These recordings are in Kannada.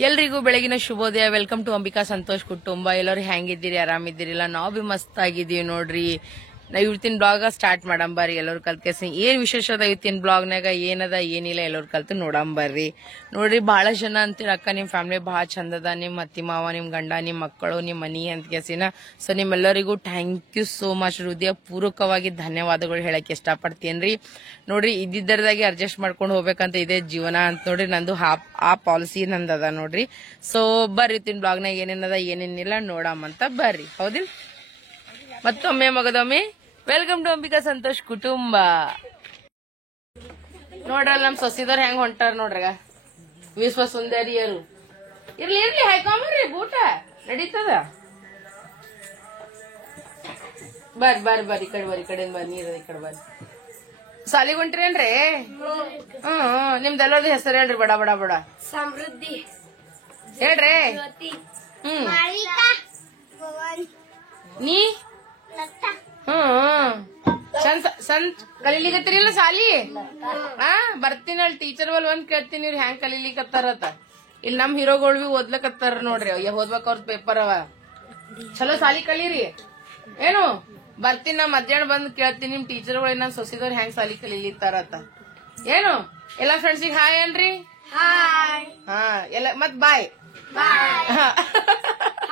ಎಲ್ರಿಗೂ ಬೆಳಗಿನ ಶುಭೋದಯ. ವೆಲ್ಕಮ್ ಟು ಅಂಬಿಕಾ ಸಂತೋಷ್ ಕುಟುಂಬ. ಎಲ್ಲರೂ ಹೆಂಗಿದ್ದೀರಿ, ಆರಾಮಿದ್ದೀರಿಲ್ಲ? ನಾವು ಬಿ ಮಸ್ತ್ ಆಗಿದೀವಿ ನೋಡ್ರಿ. ನಾವ್ ಇವತ್ತಿನ ಬ್ಲಾಗ್ ಸ್ಟಾರ್ಟ್ ಮಾಡಂಬರ್ರಿ. ಎಲ್ಲರೂ ಕಲ್ತ್ಕೇಸಿ ಏನ್ ವಿಶೇಷ ಅದ ಇವತ್ತಿನ ಬ್ಲಾಗ್ನಾಗ, ಏನದ ಏನಿಲ್ಲ ಎಲ್ಲರೂ ಕಲ್ತು ನೋಡಂಬರ್ರಿ. ನೋಡ್ರಿ, ಬಹಳ ಜನ ಅಂತೀರ ಅಕ್ಕ ನಿಮ್ ಫ್ಯಾಮಿಲಿ ಬಹಳ ಚಂದ ಅದ, ನಿಮ್ ಅತ್ತಿ ಮಾವ, ನಿಮ್ ಗಂಡ, ನಿಮ್ ಮಕ್ಕಳು, ನಿಮ್ ಮನಿ ಅಂತ ಕೇಸಿನ. ಸೊ ನಿಮ್ಮೆಲ್ಲರಿಗೂ ಥ್ಯಾಂಕ್ ಯು ಸೋ ಮಚ್. ಹೃದಯ ಪೂರ್ವಕವಾಗಿ ಧನ್ಯವಾದಗಳು ಹೇಳಕ್ ಇಷ್ಟಪಡ್ತೀನ್ರಿ. ನೋಡ್ರಿ, ಇದ್ದಿದ್ದರದಾಗಿ ಅಡ್ಜಸ್ಟ್ ಮಾಡ್ಕೊಂಡು ಹೋಗ್ಬೇಕಂತ ಇದೆ ಜೀವನ ಅಂತ ನೋಡ್ರಿ. ನಂದು ಆ ಪಾಲಿಸಿ ನಂದದ ನೋಡ್ರಿ. ಸೊ ಬರ್ರಿ ಇವತ್ತಿನ ಬ್ಲಾಗ್ನಾಗ ಏನೇನದ ಏನೇನಿಲ್ಲ ನೋಡಮ್ಮಂತ ಬರ್ರಿ. ಹೌದಿಲ್ಲ? ಮತ್ತೊಮ್ಮೆ ಮಗದೊಮ್ಮೆ ವೆಲ್ಕಮ್ ಟು ಅಂಬಿಕಾ ಸಂತೋಷ್ ಕುಟುಂಬ. ನೋಡ್ರಲ್ಲ ನಮ್ ಸೊಸಿದವ್ರ ಹೆಂಗ್ ಹೊಂಟಾರ ನೋಡ್ರಗ, ವಿಶ್ವ ಸುಂದರಿಯರು. ಇರ್ಲಿ ಇರ್ಲಿ, ಹಾಕೊಂಬರ್ರಿ ಬೂಟ, ನಡೀತದ. ಬರ್ರಿ ಬರ್ರಿ ಬರ್ರಿ, ಈ ಕಡೆ ಬರ್ರಿ, ಈ ಕಡೆ ಬರ್ರಿ, ನೀರದ ಈ ಕಡೆ ಬರ್ರಿ. ಸಾಲಿಗೆ ಹೊಂಟ್ರೇನ್ರಿ? ನಿಮ್ದೆಲ್ಲರದ ಹೆಸರು ಹೇಳ್ರಿ, ಬಡ ಬಡ ಬಡ. ಸಮೃದ್ಧಿ ಹೇಳ್ರಿ. ನೀ ಸಂತ್ ಕಲೀಲಿಕತ್ತೀರಿಲ್ಲ ಸಾಲಿ? ಬರ್ತೀನಿ ಟೀಚರ್ ಬಲ್ ಒಂದ್ ಕೇಳ್ತೀನಿ, ಇವ್ರು ಹೆಂಗ್ ಕಲೀಲಿಕತ್ತಾರತ್ತ. ಇಲ್ಲಿ ನಮ್ ಹೀರೋಗಳು ಬಿ ಓದ್ಲಕತ್ತಾರ ನೋಡ್ರಿ, ಓದ್ಬೇಕ ಅವ್ರ ಪೇಪರ್ ಅವ. ಚಲೋ ಸಾಲಿ ಕಲೀರಿ. ಏನು ಬರ್ತೀನಿ, ನಾ ಮಧ್ಯಾಹ್ನ ಬಂದ್ ಕೇಳ್ತೀನಿ ನಿಮ್ ಟೀಚರ್ಗಳು ನನ್ ಸೊಸಿದವ್ರು ಹೆಂಗ್ ಸಾಲಿ ಕಲೀಲಿತ್ತಾರತ್ತ. ಏನು ಎಲ್ಲಾ ಫ್ರೆಂಡ್ಸಿಗೆ ಹಾಯ್ ಏನ್ರಿ? ಹಾ ಎಲ್ಲ ಮತ್ ಬಾಯ್.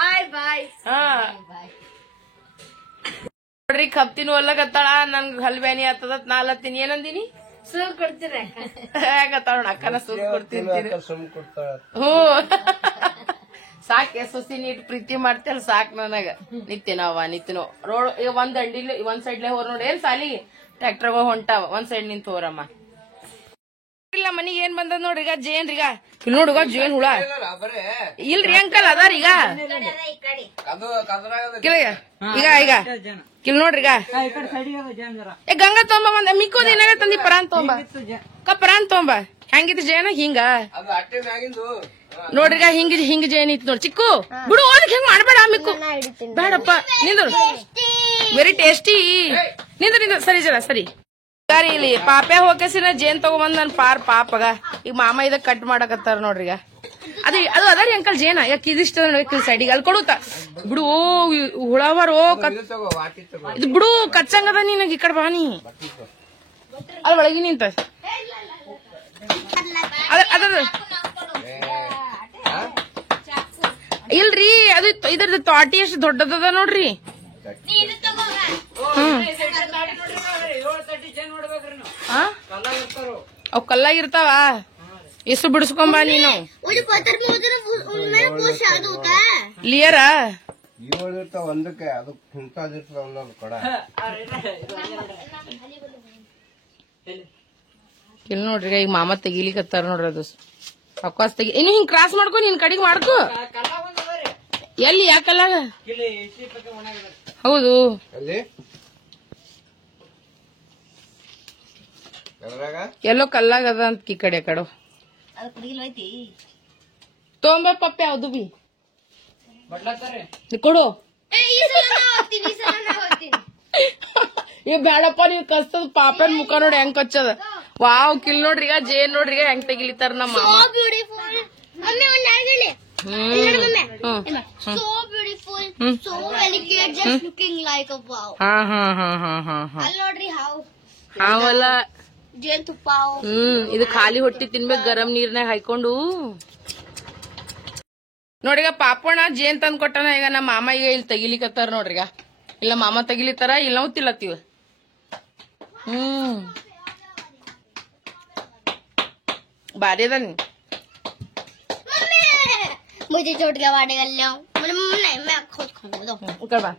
Hi bye. ನೋಡ್ರಿ, ಕಪ್ತಿನ ಒಲ್ಲಕತ್ತಾಳ, ನನ್ಗ್ ಹಲ್ಬ್ಯಾನಿ ಆತದ ನಾ ಅಲ್ಲತ್ತೀನಿ. ಏನಂದಿನಿ? ಸೂಗ್ ಕೊಡ್ತೀರ ಹೇಗತ್ತಾಳ ಅಕ್ಕನ ಸೂಗ್ ಕೊಡ್ತೀನಿ. ಹ್ಞೂ ಸಾಕ್, ಸೊಸಿ ನೀಟ್ ಪ್ರೀತಿ ಮಾಡ್ತೇಳ ಸಾಕ್ ನನಗ. ನಿತ್ಯನವ ನಿತ್ಯನೋ ರೋಡ್ ಈಗ ಒಂದ್ ಅಂಡಿಲಿ ಒಂದ್ ಸೈಡ್ಲೆ ಹೋರ್ ನೋಡಿ. ಏನ್ ಸಾಲಿಗೆ ಟ್ರ್ಯಾಕ್ಟರ್ಗಳು ಹೊಂಟಾವ, ಒಂದ್ ಸೈಡ್ ನಿಂತ ಹೋರಮ್ಮ. ಇಲ್ಲ ಮನಿಗೆ ಏನ್ ಬಂದದ್ ನೋಡ್ರಿ ಈಗ ಜೇನ್ರಿಗ. ಇಲ್ಲಿ ನೋಡುಗ ಜೇನ್ ಹುಳ ಇಲ್ರಿ ಅಂಕಲ್ ಅದಾರ ಈಗ. ಈಗ ಈಗ ಕಿಲ್ ನೋಡ್ರಿ ಈಗ. ಏ ಗಂಗಾ ತೊಂಬ ಬಂದ ಮಿಕ್ಕೋದ್ ಏನಾಗ ತಂದಿ ಪರಾನ್ ತೊಂಬ ಪರಾನ್ ತೊಂಬ. ಹೆಂಗಿತ್ತು ಜೇನ? ಹಿಂಗ ನೋಡ್ರಿಗ, ಹಿಂಗ ಜೇನ್ ಇತ್ತು ನೋಡಿ. ಚಿಕ್ಕು ಬಿಡು, ಓದಕ್ ಹೆಂಗ್ ಮಾಡ್ಬೇಡ. ಮಿಕ್ಕು ಬೇಡಪ್ಪ, ನಿಂದ್ರು. Very tasty. ನಿಂದ್ರ ಸರಿ ಜರ ಸರಿ. ಇಲ್ಲಿ ಪಾಪೆ ಹೋಗಸಿನ ಜೇನ್ ತಗೊಂಬಂದ್ ನನ್ ಪಾಪಗ. ಈಗ ಮಾಮ ಇದ ಕಟ್ ಮಾಡಕತ್ತಾರ ನೋಡ್ರಿ. ಈಗ ಅದು ಅದರಿ ಅಂಕಲ್ ಜೇನ. ಯಾಕೆ ಇದಿಷ್ಟ ಸೈಡಿಗೆ ಅಲ್ಲಿ ಕೊಡುತ್ತ ಬಿಡು. ಹುಳವರ್ ಇದು ಬಿಡು, ಕಚ್ಚಂಗದ ನಿನಗೆ. ಈ ಕಡೆ ಬಾನಿ ಅದ್ ಒಳಗಿ ನಿಂತ. ಇಲ್ರಿ, ಅದು ಇದ್ರದ್ದು ತಾಟಿ ಎಷ್ಟು ದೊಡ್ಡದದ ನೋಡ್ರಿ. ಅವ್ ಕಲ್ಲಾಗಿರ್ತಾವ. ಎಷ್ಟು ಬಿಡಿಸ್ಕೊಂಬ ನೀನು. ಲಿಯರ ಒಂದಕ್ಕೆ ಅದು ಇಲ್ಲಿ ನೋಡ್ರಿ, ಈಗ ಮಾಮ ತೆಗಿಲಿಕತ್ತಾರ ನೋಡ್ರಿ. ಅದು ಅವಕಾಶ ತೆಗಿ. ಇನ್ನು ಹಿಂಗ್ ಕ್ರಾಸ್ ಮಾಡ್ಕೊ, ನಿನ್ ಕಡೆಗೆ ಮಾಡ್ಕೊ. ಎಲ್ಲಿ ಯಾಕಲ್ಲ? ಹೌದು, ಎಲ್ಲೋ ಕಲ್ಲಾಗದ ಅಂತ. ಈ ಕಡೆ ಕಡೆ ತೊಂಬ ಪಪ್ಪೆ ಯಾವ್ದು ಬಿ ಕೊಡು. ಈ ಬೇಡಪ್ಪ, ನೀವ್ ಕಸ್ತದ ಪಾಪನ್ ಮುಖ ನೋಡಿ ಹೆಂಗ್ ಕಚ್ಚದ. ವಾವ್, ಕಿಲ್ ನೋಡ್ರಿ ಈಗ ಜೇನ್ ನೋಡ್ರಿ ಹೆಂಗ್ ತೆಗಿಲಿತಾರ ನಮ್ಮ ಮಾಮ. ಹಾವಲ್ಲ ಇದು ಖಾಲಿ ಹೊಟ್ಟಿ ತಿನ್ಬೇಕು, ಗರಂ ನೀರ್ನಾಗ ಹಾಕೊಂಡು. ನೋಡ್ರಿಗ ಪಾಪಣ್ಣ ಜೇನ್ ತಂದ್ ಕೊಟ್ಟನ. ಈಗ ನಮ್ಮ ಮಾಮ ಈಗ ಇಲ್ಲಿ ತೆಗಿಲಿಕತ್ತಾರ ನೋಡ್ರಿಗ. ಇಲ್ಲ ಮಾಮ ತೆಗಿಲಿತಾರ, ಇಲ್ಲ ನಾವು ತಿಲ್ಲತ್ತೀವ. ಬಾರಿ ಅದ. मुझे छोड़ के बाटे कर लिया मैं खुद खाऊंगा. बा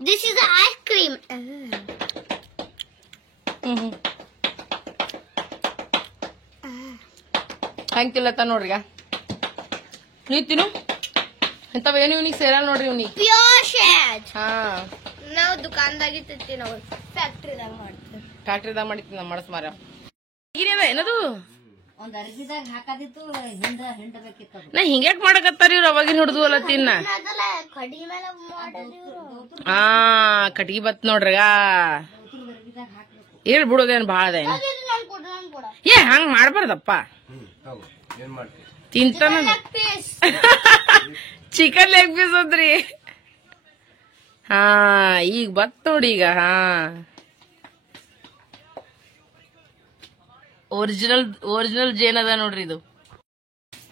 दिस इज आइसक्रीम. ಹೆಂಗ್ ತಿಲ್ಲತ್ತ ನೋಡ್ರಿಗ. ನೀ ತಿನ್ನು. ಇಂಥವೇನು ಇವ್ನಿಗೆ ಸೇರಲ್ಲ ನೋಡ್ರಿ. ಇವ್ನಿಗೆ ಪ್ಯೂರ್ ಶೇಡ್. ನಾವು ದುಕಾನ್ದಾಗಿ ತಿಂತೀವಿ, ನಾವು ಫ್ಯಾಕ್ಟ್ರಿದಾಗ ಮಾಡ್ತೀವಿ. ಫ್ಯಾಕ್ಟ್ರಿದಾಗ ಮಾಡಿತ್ತು ನಮ್ಮ ಮಾಡಸ್ ಮಾರ. ಏನದು ಒಂದ್ ಅರ್ಬಿದಾಗ ಹಾಕದಿತ್ತು, ಹಿಂಡಬೇಕಿತ್ತು. ನಾ ಹಿಂಗ್ಯಾಕ್ ಮಾಡಕತ್ತಾರ ಇವ್ರು? ಅವಾಗಿನ ಹಿಡ್ದು ಅಲ್ಲ ತಿನ್ನ. ಕಟ್ಗಿ ಬತ್ ನೋಡ್ರಿಗ. ಹೇಳ್ ಬಿಡೋದೇನ್ ಬಾಳ ಅದೇನು. ಏ ಹಂಗ್ ಮಾಡ್ಬಾರ್ದಪ್ಪ. ಏನ್ ಮಾಡ್ತೀವಿ? ತಿಂತಾನ ಚಿಕನ್ ಲೆಗ್ ಪೀಸ್ ಅದ್ರಿ. ಹಾ ಈಗ ಬತ್ ನೋಡಿ ಈಗ. ಹಾ ಒರಿಜಿನಲ್ ಜೇನ್ ಅದ ನೋಡ್ರಿ ಇದು.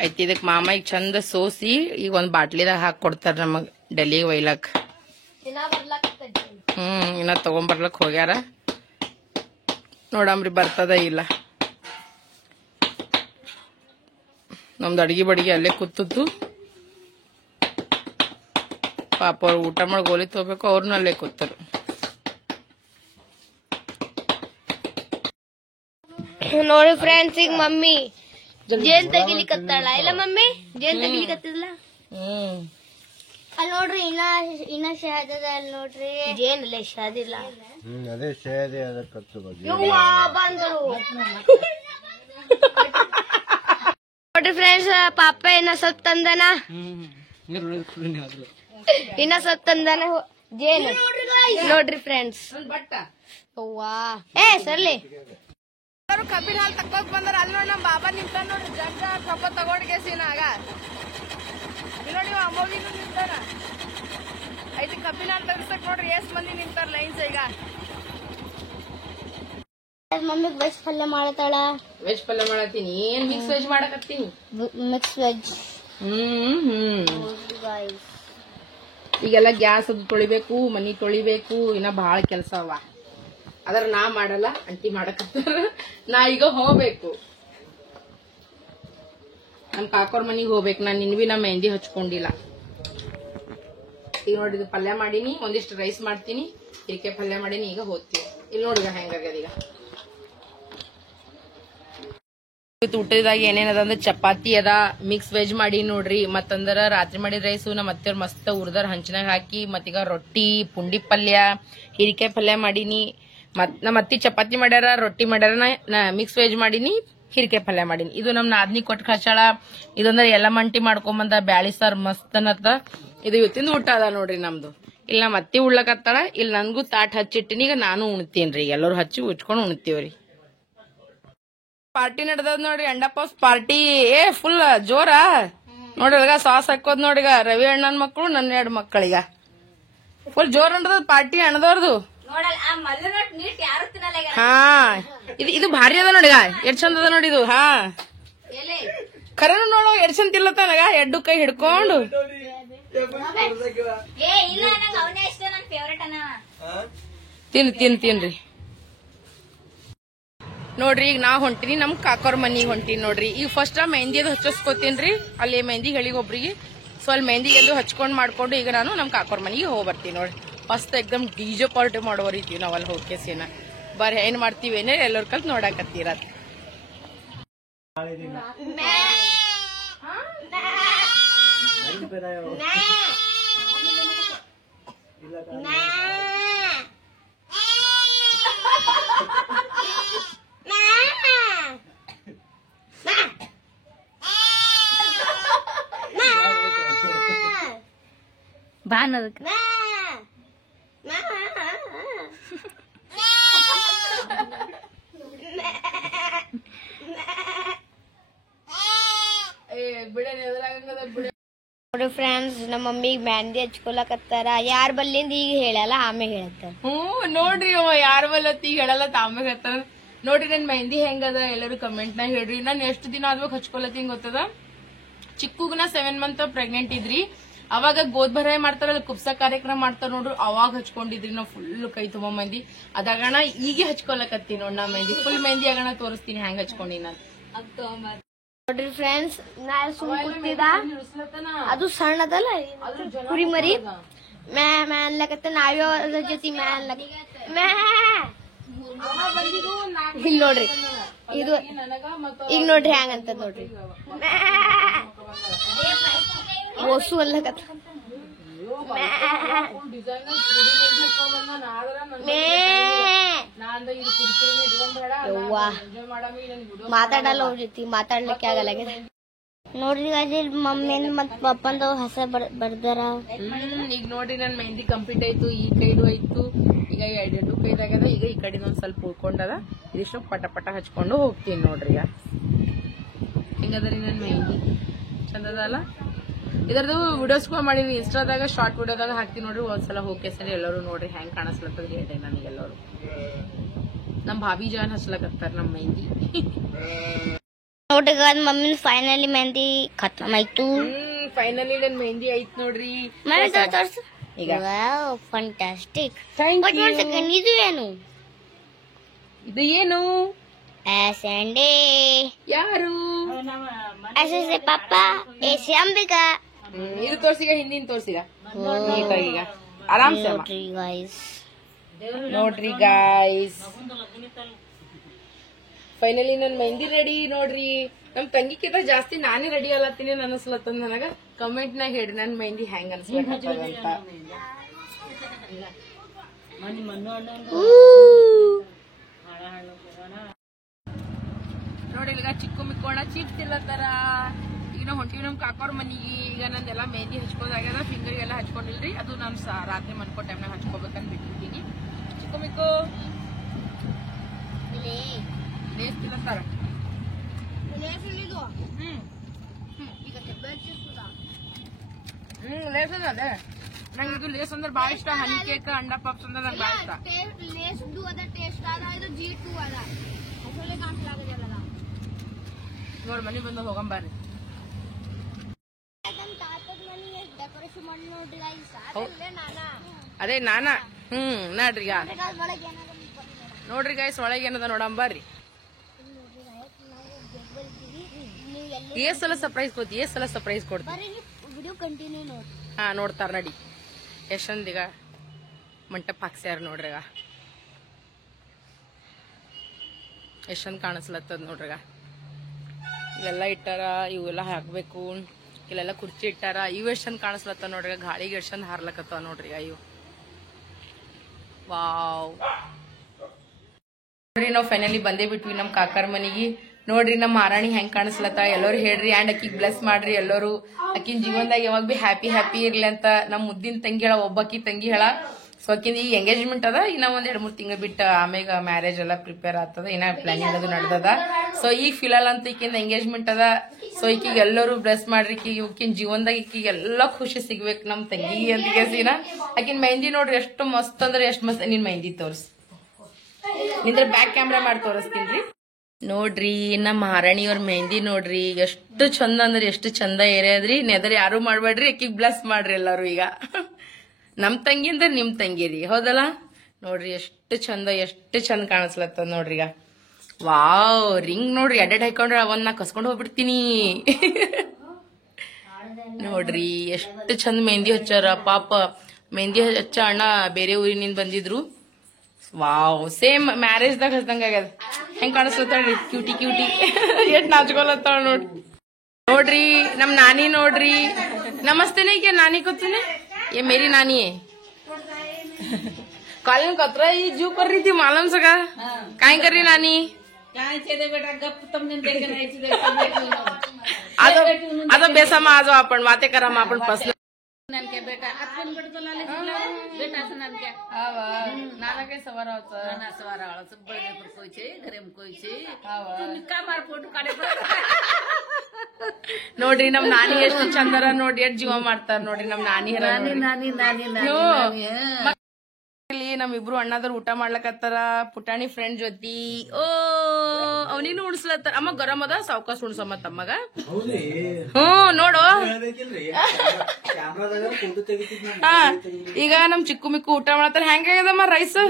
ಐತಿ ಇದಕ್ ಮಾಮ ಈಗ ಚಂದ ಸೋಸಿ ಈಗ ಒಂದ್ ಬಾಟ್ಲಿದಾಗ ಹಾಕಿ ಕೊಡ್ತಾರ ನಮಗ್ ಡೆಲ್ಲಿಗೆ ಒಯ್ಲಕ್. ಇನ್ನ ತಗೊಂಬರ್ಲಕ್ ಹೋಗ್ಯಾರ. ನೋಡಮ್ರಿ ಬರ್ತದ ಇಲ್ಲ. ನಮ್ದು ಅಡ್ಗಿ ಬಡ್ಗಿ ಅಲ್ಲೇ ಕೂತದ್ದು. ಪಾಪ ಅವ್ರು ಊಟ ಮಾಡಿ ಗೋಲಿ ತಗೋಬೇಕು, ಅವ್ರನ್ನ ಅಲ್ಲೇ ಕೂತರು. ನೋಡಿ ಫ್ರೆಂಡ್ಸ್, ಈಗ ಮಮ್ಮಿ ಜೇನ್ ತೆಗಿಲಿಕತ್ತಾಳ. ಇಲ್ಲ ಮಮ್ಮಿ, ಜೇನ್ ತೆಗಿಲಿಕತ್ತಿದ್ಲ. ಅಲ್ಲಿ ನೋಡ್ರಿ, ಇನ್ನ ಶಹದ ಅಲ್ಲಿ ನೋಡ್ರಿ ಜೇನ್ ಅಲ್ಲೇ ಶಹದಿಲ್ಲ. ಅದೇ ಸೇರಿ ಅದಕ್ಕೆ ಬಂದರು ನೋಡ್ರಿ ಫ್ರೆಂಡ್ಸ್, ಪಾಪ ಇನ್ನ ಸ್ವಲ್ಪ ತಂದನ, ಇನ್ನ ಸ್ವಲ್ಪ ತಂದನ ಜೇನ್ ನೋಡ್ರಿ ಫ್ರೆಂಡ್ಸ್. ವಾ ಏ ಸರ್ಲಿ ಕಬ್ಬಿನ ಹಾಲು ತಕ್ಕೋಕ್ ಬಂದಾರ. ಅಲ್ಲಿ ನೋಡಿ ನಮ್ ಬಾಬಾ ನಿಂತ ನೋಡ್ರಿ, ಜಗ್ಗ ಕಬ್ಬ ತಗೊಂಡ್ ಕೇಸಿನಾಗ ನೋಡಿ ಅಮ್ಮೋಗಿನೂ ನಿಂತಾರ. ಐತಿ ಕಬ್ಬಿನ ಹಾಲು ತಗಸಕ್ ನೋಡ್ರಿ ಎಷ್ಟ್ ಮಂದಿ ನಿಂತಾರ ಲೈನ್ಸ್. ಈಗ ಮಮ್ಮಿಗ್ ವೆಜ್ ಪಲ್ಯ ಮಾಡತಾಳ. ವೆಜ್ ಪಲ್ಯ ಮಾಡತ್ತೀನಿ. ಏನ್ ಮಿಕ್ಸ್ ವೆಜ್ ಮಾಡಕತ್ತೀನಿ? Mix veg. ಈಗೆಲ್ಲ ಗ್ಯಾಸ್ ಅದು ತೊಳಿಬೇಕು, ಮನಿ ತೊಳಿಬೇಕು, ಇನ್ನ ಬಹಳ ಕೆಲಸ ಅವ. ಅದ್ರ ನಾ ಮಾಡಲ್ಲ, ಅಂಟಿ ಮಾಡಕತ್ತಾರ. ನಾ ಈಗ ಹೋಗ್ಬೇಕು, ನಮ್ ಕಾಕೋರ್ ಮನಿಗ್ ಹೋಗ್ಬೇಕು. ನಾನ್ ನಿನ್ವಿ ನಾ ಮೆಹಂದಿ ಹಚ್ಕೊಂಡಿಲ್ಲ. ಈಗ ನೋಡಿದ್ ಪಲ್ಯ ಮಾಡೀನಿ, ಒಂದಿಷ್ಟು ರೈಸ್ ಮಾಡ್ತೀನಿ, ಹೀರಿಕೆ ಪಲ್ಯ ಮಾಡೀನಿ. ಈಗ ಹೋಗ್ತೀವಿ. ಇಲ್ಲಿ ನೋಡಿಗ ಹೆಂಗಾಗ್ಯದ. ಈಗ ಊಟದಾಗ ಏನೇನದ ಅಂದ್ರೆ ಚಪಾತಿ ಅದ, ಮಿಕ್ಸ್ ವೆಜ್ ಮಾಡಿ ನೋಡ್ರಿ. ಮತ್ತಂದ್ರ ರಾತ್ರಿ ಮಾಡಿದ ರೈಸು ನಮ್ಮ ಅತ್ತೆಯವ್ರ ಮಸ್ತ್ ಉರ್ದಾರ ಹಂಚಿನಾಗ ಹಾಕಿ. ಮತ್ತೀಗ ರೊಟ್ಟಿ, ಪುಂಡಿ ಪಲ್ಯ, ಹೀರಿಕಾಯಿ ಪಲ್ಯ ಮಾಡೀನಿ. ಮತ್ ನಮ್ಮ ಅತ್ತಿ ಚಪಾತಿ ಮಾಡ್ಯಾರ, ರೊಟ್ಟಿ ಮಾಡ್ಯಾರ, ನಾ ಮಿಕ್ಸ್ ವೆಜ್ ಮಾಡೀನಿ, ಹೀರಿಕಾಯಿ ಪಲ್ಯ ಮಾಡೀನಿ. ಇದು ನಮ್ ನಾದ್ನಿ ಕೊಟ್ಟು ಕಳ್ಸಾಳ. ಇದಂದ್ರ ಎಲ್ಲ ಮಂಟಿ ಮಾಡ್ಕೊಂಬಂದ ಬ್ಯಾಳಿ ಸಾರ್ ಮಸ್ತ್ ಅನ್ನತ್ತ. ಇದು ಇವತ್ತಿಂದ ಊಟ ಅದ ನೋಡ್ರಿ ನಮ್ದು. ಇಲ್ಲಿ ನಮ್ಮ ಅತ್ತಿ ಉಳ್ಳಕತ್ತಾಳ, ಇಲ್ಲಿ ನನ್ಗೂ ತಾಟ್ ಹಚ್ಚಿಟ್ಟಿನಿ. ಈಗ ನಾನು ಉಣ್ತೀನ್ರಿ, ಎಲ್ಲರೂ ಹಚ್ಚಿ ಉಚ್ಕೊಂಡು ಉಣ್ತೀವ್ರಿ. ಪಾರ್ಟಿ ನಡ್ದದ್ ನೋಡ್ರಿ, ಅಂಡಪಾಸ್ ಪಾರ್ಟಿ. ಫುಲ್ ಜೋರ ನೋಡ್ರಿಗ. ಸಾಸ್ ಹಾಕೋದ್ ನೋಡ್ರಿಗ ರವಿ ಅಣ್ಣನ ಮಕ್ಕಳು, ನನ್ನ 2 ಮಕ್ಕಳಿಗ ಫುಲ್ ಜೋರ್ ನಡ್ದದ ಪಾರ್ಟಿ ಅಣ್ಣದವ್ರದು. ಹಾ ಇದು ಭಾರಿ ಅದ ನೋಡಿಗ, ಎಷ್ಟ್ ಚಂದ ಅದ ನೋಡಿ ಇದು. ಹಾ ಖರೇನು ನೋಡು, ಎಷ್ಟ್ ಚಂದ ತಿಲ್ಲತ್ತನಗ, 2 ಕೈ ಹಿಡ್ಕೊಂಡು. ತಿನ್ರಿ ನೋಡ್ರಿ. ಈಗ ನಾ ಹೊಂಟಿನಿ, ನಮ್ ಕಾಕೋರ್ ಮನಿಗ್ ಹೊಂಟಿನಿ ನೋಡ್ರಿ. ಈಗ ಫಸ್ಟ್ ಮೆಹಂದಿ ಅದು ಹಚ್ಚಿಸ್ಕೊತೀನ್ರಿ. ಅಲ್ಲಿ ಮೆಹಂದಿ ಹೇಳಿಗೆ ಒಬ್ರಿಗೆ, ಸೊ ಅಲ್ಲಿ ಮೆಹಂದಿ ಎಂದು ಹಚ್ಕೊಂಡ್ ಮಾಡ್ಕೊಂಡು ಈಗ ನಾನು ನಮ್ ಕಾಕೋರ್ ಮನಿಗೆ ಹೋಗಿ ಬರ್ತೀನಿ ನೋಡ್ರಿ. ಫಸ್ಟ್ ಎಕ್ದಮ್ ಡಿಜೆ ಪಾರ್ಟಿ ಮಾಡೋರ್ ಇದ್ದೀವಿ ನಾವ್ ಅಲ್ಲಿ ಹೋಗಿ ಕೇಸಿನ. ಬರ್ರಿ ಏನ್ ಮಾಡ್ತೀವಿ ಏನೇ ಎಲ್ಲರ ಕಲ್ತ್ ನೋಡಾಕತ್ತೀರ. ಬಾನದಕ್ಕೆ ನೋಡಿ ಫ್ರೆಂಡ್ಸ್, ನಮ್ಮ ಮಮ್ಮಿಗ್ ಮೆಹಂದಿ ಹಚ್ಕೊಳಕತ್ತಾರ. ಯಾರ ಬಲ್ಲಿಂದ ಈಗ ಹೇಳಲ್ಲ, ಆಮೇಲೆ ಹೇಳ್ತಾರ. ನೋಡ್ರಿ ಅವ ಯಾರ ಬಲ್ಲತ್ತಿ ಈಗ ಹೇಳಲ್ಲ, ಆಮೇಲೆ ಹೇಳ್ತಾರ. ನೋಡ್ರಿ ನನ್ ಮೆಹಂದಿ ಹೆಂಗದ ಎಲ್ಲರೂ ಕಮೆಂಟ್ ನಾಗ ಹೇಳ್ರಿ. ನಾನ್ ಎಷ್ಟು ದಿನ ಆದ್ಮೇಲೆ ಹಚ್ಕೊಳತ್ತೀನಿ ಗೊತ್ತದ? ಚಿಕ್ಕುಗನ 7 ಮಂತ್ ಪ್ರೆಗ್ನೆಂಟ್ ಇದ್ರಿ, ಅವಾಗ ಗೋದ್ಬರಾಯಿ ಮಾಡ್ತಾರಲ್ಲ, ಕುಬ್ಸ ಕಾರ್ಯಕ್ರಮ ಮಾಡ್ತಾರ ನೋಡ್ರಿ, ಅವಾಗ ಹಚ್ಕೊಂಡಿದ್ರಿ ನಾವು ಫುಲ್ ಕೈ ತುಂಬ ಮೆಹಂದಿ. ಅದಾಗಣ ಈಗ ಹಚ್ಕೊಳಕತ್ತೀನಿ ನೋಡ್ ನಾ ಮೆಹಂದಿ. ಫುಲ್ ಮೆಹಂದಿ ಆಗಣ ತೋರಿಸ್ತೀನಿ ಹೆಂಗ್ ಹಚ್ಕೊಂಡಿ ನಾನು. ನೋಡ್ರಿ ಫ್ರೆಂಡ್ಸ್, ನಾ ಸುಮ್ ಕೂತಿದ, ಅದು ಸಣ್ಣದಲ್ಲ ಕುರಿ ಮರಿ ಮ್ಯಾ ಮ್ಯಾ ಅನ್ಲಕತ್ತ. ನಾವೇ ಅದ್ರ ಜೊತೆ ಮ್ಯಾ ಅನ್ಲಕ ಮ್ಯಾ. ಇಲ್ಲಿ ನೋಡ್ರಿ, ಇದು ಈಗ ನೋಡ್ರಿ ಹ್ಯಾಂಗಂತ ನೋಡ್ರಿ. ಓಸು ಅನ್ಲಕತ್ತ. ಮಾತಾಡಲ್ಲ ಅವ್ರ ಜೊತೆ, ಮಾತಾಡ್ಲಿಕ್ಕೆ ಆಗಲ್ಲ. ನೋಡ್ರಿ ಮಮ್ಮಿಂದ ಮತ್ ಪಪ್ಪಂದ ಹಸ ಬರ್ದಾರ. ಈಗ ನೋಡ್ರಿ ನನ್ ಮೆಹಂದಿ ಕಂಪ್ಲೀಟ್ ಆಯ್ತು. ಈ ಕೈದು ಆಯ್ತು, ಈಗ 2 ಕೈದಾಗ್ಯದ. ಈಗ ಈ ಕಡೆ ಒಂದ್ ಸ್ವಲ್ಪ ಉಳ್ಕೊಂಡದ. ಇದಿಷ್ಟು ಪಟ ಪಟ ಹಚ್ಕೊಂಡು ಹೋಗ್ತೀನಿ ನೋಡ್ರಿ. ಹೆಂಗದರಿ ನನ್ ಮೆಹಂದಿ ಚಂದದ ಅಲ್ಲ. ಇದರದು ವಿಡಿಯೋಸ್ ಕೂಡ ಮಾಡೀನಿ ಇನ್ಸ್ಟಾದಾಗ, ಶಾರ್ಟ್ ವಿಡಿಯೋದಾಗ ಹಾಕ್ತೀನಿ ನೋಡ್ರಿ. ಒಂದ್ಸಲ ಹೋಗಿ ಸರಿ ಎಲ್ಲರೂ ನೋಡ್ರಿ ಹೆಂಗ್ ಕಾಣಿಸ್ಲತ್ತದ ಹೇಳ್ರಿ ನನಗೆಲ್ಲರೂ. ನಮ್ ಭಾಬಿ ಜಾನ್ ಹಚ್ಲಕತ್ತಾರ ನಮ್ ಮೆಹಂದಿ. ನೋಡ್ರಿ ಮಮ್ಮಿ ಫೈನಲಿ ಮೆಹಂದಿ ಖತಮ್ ಆಯ್ತು. ಫೈನಲಿ ನನ್ ಮೆಹಂದಿ ಐತ್ ನೋಡ್ರಿ ಈಗ. ಫಂಟಾಸ್ಟಿಕ್. ಇದು ಏನು? ಇದು ಏನು? ಎಸೆಂಡೆ ಯಾರು? ಎಸೆ ಪಾಪ ಎಸೆ ಅಂಬಿಕಾ. ಇದು ತೋರ್ಸಿಗ, ಹಿಂದಿನ ತೋರ್ಸಿಗ ಈಗ ಆರಾಮ್ಸೆ ನೋಡ್ರಿ ಗಾಯ್ಸ್. ಫೈನಲಿ ನನ್ ಮೆಹಂದಿ ರೆಡಿ ನೋಡ್ರಿ. ನಮ್ ತಂಗಿಕ್ಕಿಂತ ಜಾಸ್ತಿ ನಾನೇ ರೆಡಿ ಅಲ್ಲತ್ತೀನಿ ಅನಸ್ಲತ್ತದ ನನಗ. ಕಮೆಂಟ್ ನಾಗ ಹೇಳ್ರಿ ನನ್ ಮೆಹಂದಿ ಹೆಂಗ್ ಅನ್ಸ್ಲತ್ತದ ಅಂತ. ನೋಡಿ ಈಗ ಚಿಕ್ಕು ಮಿಕ್ಕೋಣ ಚಿಪ್ಸ್ ತಿಲ್ಲತ್ತಾರ. ಈಗ ನಾವು ಹೊಂಟಿವಿ ನಮ್ ಕಾಕೋರ್ ಮನಿಗೆ. ಈಗ ನಂದೆಲ್ಲ ಮೆಹಂದಿ ಹಚ್ಕೋದಾಗ್ಯದ, ಫಿಂಗರ್ಗೆಲ್ಲ ಹಚ್ಕೊಂಡಿಲ್ರಿ. ಅದು ನಾನು ರಾತ್ರಿ ಮನ್ಕೋ ಟೈಮ್ನಾಗ ಹಚ್ಕೋಬೇಕಂತ ಬಿಟ್ಟಿದ್ದೀನಿ. ಚಿಕ್ಕು ಮಿಕ್ಕು ಲೇಸ್ ತಿಲ್ಲತ್ತಾರ. ಲೇಸ್ ಅದೇ ನಂಗೆ ಇದು ಲೇಸ್ ಅಂದ್ರೆ ಬಾಳ ಇಷ್ಟ. ಹನಿ ಕೇಕ್, ಅಂಡಾ ಪಪ್ಸ್ ಅಂದ್ರೆ ನಂಗೆ ಬಾಳ ಇಷ್ಟ. ನೋಡಿ ಮನಿ ಬಂದ ಹೋಗಂಬಾರಿ. ಅದೇ ನಾನಾ ನೋಡ್ರಿ ನೋಡ್ರಿ ಗಾಯ್ಸ್ ಒಳಗೆ ಏನದ ನೋಡಂಬಾರಿ. ಸಲ ಸರ್ಪ್ರೈಸ್ ಕೊಡ್ತಿ, ಸಲ ಸರ್ಪ್ರೈಸ್ ಕೊಡ್ತಿ. ಹಾ ನೋಡ್ತಾರ ನಡಿ. ಎಷ್ಟೊಂದೀಗ ಮಂಟಪ ಹಾಕ್ಸ್ಯಾರ ನೋಡ್ರಿಗ. ಎಷ್ಟೊಂದ್ ಕಾಣಿಸ್ಲತ್ತದ ನೋಡ್ರಿಗ. ಇವೆಲ್ಲ ಇಟ್ಟಾರ, ಇವೆಲ್ಲ ಹಾಕ್ಬೇಕು. ಇಲ್ಲೆಲ್ಲ ಕುರ್ಚಿ ಇಟ್ಟಾರ. ಇವು ಎಷ್ಟೊಂದ್ ಕಾಣಿಸ್ಲತ್ತ ನೋಡ್ರಿ. ಗಾಳಿಗೆ ಎಷ್ಟೊಂದ್ ಹಾರ್ಲಕತ್ತವ ನೋಡ್ರಿ ಇವು. ವಾವ್ ನೋಡ್ರಿ, ನಾವ್ ಫೈನಲಿ ಬಂದೇ ಬಿಟ್ವಿ ನಮ್ ಕಾಕರ್ ಮನಿಗೆ. ನೋಡ್ರಿ ನಮ್ ಮಾರಾಣಿ ಹೆಂಗ್ ಕಾಣಿಸ್ಲತ್ತ ಎಲ್ಲರೂ ಹೇಳ್ರಿ. ಅಂಡ್ ಅಕ್ಕಿಗ್ ಬ್ಲೆಸ್ ಮಾಡ್ರಿ ಎಲ್ಲರೂ. ಅಕ್ಕಿನ ಜೀವನದಾಗ ಯಾವಾಗ ಬಿ ಹ್ಯಾಪಿ ಹ್ಯಾಪಿ ಇರ್ಲಿ ಅಂತ ನಮ್ ಮುದ್ದಿನ ತಂಗಿ ಹೇಳ, ಒಬ್ಬಕ್ಕಿ ತಂಗಿ ಹೇಳ. ಸೊ ಅಕ್ಕಿಂದ ಈಗ ಎಂಗೇಜ್ಮೆಂಟ್ ಅದ. ಇನ್ನ ಒಂದ್ 2-3 ತಿಂಗಳು ಬಿಟ್ಟು ಆಮೇಲೆ ಮ್ಯಾರೇಜ್ ಎಲ್ಲ ಪ್ರಿಪೇರ್ ಆಗ್ತದ. ಇನ್ನ ಪ್ಲಾನಿಂಗ್ ಅದು ನಡೆದದ. ಸೊ ಈಗ ಫಿಲಲ್ ಅಂತ ಈಕಿಂದ ಎಂಗೇಜ್ಮೆಂಟ್ ಅದ. ಸೊ ಈಕಿಗೆ ಎಲ್ಲರೂ ಬ್ಲೆಸ್ ಮಾಡ್ರಿ. ಈಕಿನ ಜೀವನದಾಗ ಈಕಿಗೆ ಎಲ್ಲಾ ಖುಷಿ ಸಿಗ್ಬೇಕು ನಮ್ ತಂಗಿ ಅಂತ ಕೇಸಿನ. ಆಕಿನ್ ಮೆಹಂದಿ ನೋಡ್ರಿ ಎಷ್ಟು ಮಸ್ತ್ ಅಂದ್ರೆ ಎಷ್ಟು ಮಸ್ತ್. ನಿನ್ ಮೆಹಂದಿ ತೋರ್ಸ್ ನಿಂದ್ರ ಬ್ಯಾಕ್ ಕ್ಯಾಮ್ರಾ ಮಾಡಿ ತೋರಿಸ್ತೀನ್ರಿ. ನೋಡ್ರಿ ನಮ್ಮ ಮಹಾರಾಣಿಯವ್ರ ಮೆಹಂದಿ ನೋಡ್ರಿ ಎಷ್ಟು ಚಂದ ಅಂದ್ರೆ ಎಷ್ಟು ಚಂದ ಏರಿಯಾದ್ರಿ. ನೆದರ್ ಯಾರು ಮಾಡ್ಬೇಡ್ರಿ, ಅಕ್ಕಿಗ್ ಬ್ಲೆಸ್ ಮಾಡ್ರಿ ಎಲ್ಲಾರು. ಈಗ ನಮ್ ತಂಗಿ ಅಂದ್ರೆ ನಿಮ್ ತಂಗಿರಿ, ಹೌದಲ್ಲ? ನೋಡ್ರಿ ಎಷ್ಟು ಚಂದ ಕಾಣಿಸ್ಲತ್ತದ ನೋಡ್ರಿ. ಈಗ ವಾವ್ ರಿಂಗ್ ನೋಡ್ರಿ ಎಡೆಡ್ ಹಾಕೊಂಡ್ರೆ ಅವನ್ನ ಕಸ್ಕೊಂಡ್ ಹೋಗ್ಬಿಡ್ತೀನಿ. ನೋಡ್ರಿ ಎಷ್ಟು ಚಂದ ಮೆಹಂದಿ ಹಚ್ಚಾರ. ಪಾಪ ಮೆಹಂದಿ ಹಚ್ಚ ಅಣ್ಣ ಬೇರೆ ಊರಿನಿಂದ ಬಂದಿದ್ರು. ವಾವ್ ಸೇಮ್ ಮ್ಯಾರೇಜ್ ದಾಗ ಹಚ್ದಂಗ ಆಗ್ಯದ. ಹೆಂಗ್ ಕಾಣಿಸ್ಲತ್ತಾಳ್ರಿ ಕ್ಯೂಟಿ ಎಷ್ಟ್ ನಾಚ್ಕೊಲತ್ತಾಳ ನೋಡ್ರಿ. ನೋಡ್ರಿ ನಮ್ ನಾನಿ ನೋಡ್ರಿ. ನಮಸ್ತೆನೆ ಈಗ ನಾನಿ ಕೂತೀನಿ. ये मेरी नानी है. कॉलेज कतरा ही जू कर रही थी मालूम सका. काय कर रही नानी? बेटा गप तुमने देखे नाही. आता बेसमा आजो आपण वाते करा मग आपण पर्सनल. नानके बेटा आपण बेटा असं नानके नाना काही सवारावचं नाना सवारावचं बळदेपूर कोयचे घरेम कोयचे तुम्ही का मार फोटो काढे. ನೋಡ್ರಿ ನಮ್ ನಾನಿ ಎಷ್ಟು ಚಂದರ ನೋಡಿ, ಎಷ್ಟು ಜೀವ ಮಾಡ್ತಾರ ನೋಡ್ರಿ ನಮ್ ನಾನಿ. ನಮ್ಮಿಬ್ರು ಅಣ್ಣದವ್ರು ಊಟ ಮಾಡ್ಲಕತ್ತಾರ ಪುಟಾಣಿ ಫ್ರೆಂಡ್ ಜೊತೆ. ಓ ಅವನಿಗೂ ಉಣಿಸ್ಲತ್ತಾರ. ಅಮ್ಮ ಗರಂ ಅದ ಸಾವ್ಕಾಸ್ ಉಣ್ಸಮ್ಮ ತಮ್ಮಗ. ನೋಡು ಹಾ ಈಗ ನಮ್ ಚಿಕ್ಕು ಮಿಕ್ಕು ಊಟ ಮಾಡತ್ತಾರ. ಹೆಂಗಾಗ್ಯದಮ್ಮ ರೈಸ್?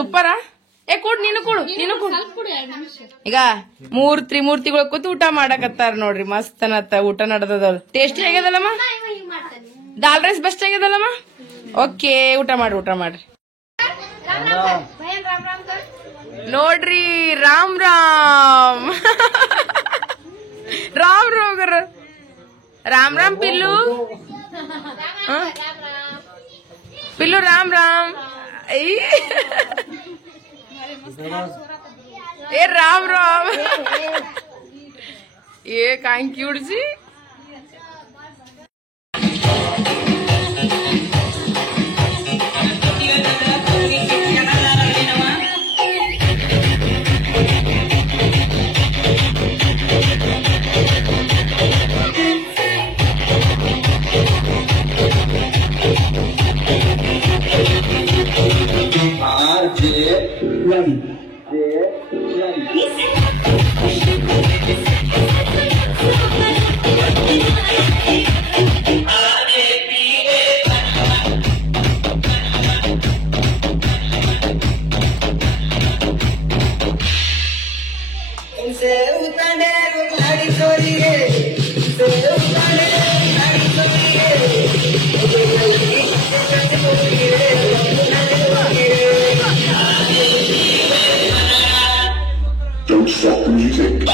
ಸೂಪರಾ? ಕೊಡ್ ನೀನು ಕೊಡು. ಈಗ ತ್ರಿಮೂರ್ತಿಗಳು ಕೂತು ಊಟ ಮಾಡಕತ್ತಾರ ನೋಡ್ರಿ. ಮಸ್ತ್ ಅನ್ನತ್ತ ಊಟ ನಡ್ದದ. ಟೇಸ್ಟಿ ಆಗ್ಯದಲ್ಲಮ್ಮ? ದಾಲ್ ರೈಸ್ ಬೆಸ್ಟ್ ಆಗ್ಯದಲ್ಲಮ್ಮ? ಓಕೆ ಊಟ ಮಾಡ್ರಿ. ನೋಡ್ರಿ ರಾಮ್ ರಾಮ್ ಗರ ರಾಮ್ ಪಿಲ್ಲು ರಾಮ್ ए राम ये काय क्यूट जी. Don't stop the music.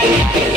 Thank you.